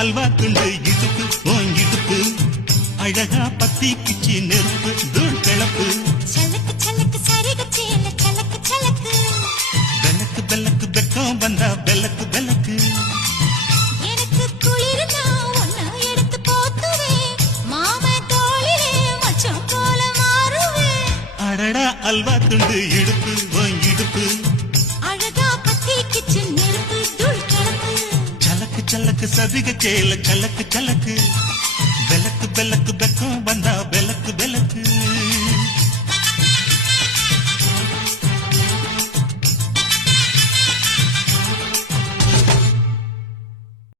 அல்வா துண்டு இடுப்பு உன் இடுப்பு அழகா பத்தி கிச்சி நெருப்பு தூள் கிளப்பு சலக்கு சலக்கு சரிக சேல சலக்கு சலக்கு பெலக்கு பெலக்கு பெக்கம் வந்தா பெலக்கு பெலக்கு எனக்கு குளிர்னா ஒன்ன எடுத்து போத்துவேன் மாமா தோளிலே மச்சான் போல மாறுவேன் அடடா அல்வா துண்டு இடுப்பு உன் இடுப்பு அழகா பத்தி கிச்சி நெருப்பு தூள் கிளப்பு சலக்கு சலக்கு சதிக சேல சலக்கு சலக்கு பெலக்கு பெலக்கு பெக்கம் வந்தா பெலக்கு பெலக்கு